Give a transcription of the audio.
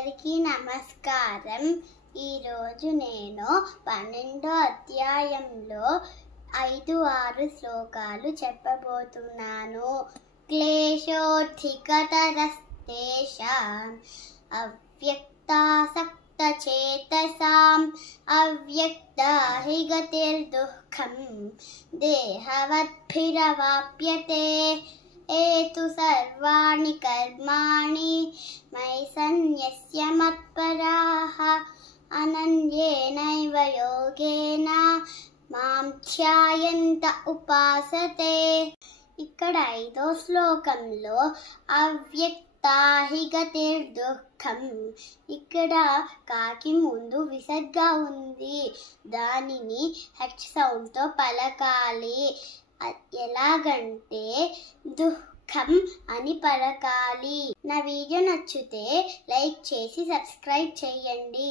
అందరికీ నమస్కారం. ఈరోజు నేను 12వ అధ్యాయంలో 5-6 శ్లోకాలు చెప్పబోతున్నాను. క్లేశోధికతరస్తేషాం అవ్యక్తాసక్తచేతసాం అవ్యక్తాహి గతిర్దుఃఖం దేహవద్భిరవాప్యతే ఏతు సర్వాణి కర్మాణి మయి సన్యస్య మత్పరాః అనన్యేనైవ యోగేన మాం ధ్యాయంత ఉపాసతే. ఇక్కడ 5వ శ్లోకంలో అవ్యక్తాహి గతిర్దుఃఖం, ఇక్కడ కాకి ముందు విసర్గా ఉంది, దానిని హెచ్ సౌండ్తో పలకాలి. ఎలాగంటే దుఃఖం అని పలకాలి. నా వీడియో నచ్చితే లైక్ చేసి సబ్స్క్రైబ్ చేయండి.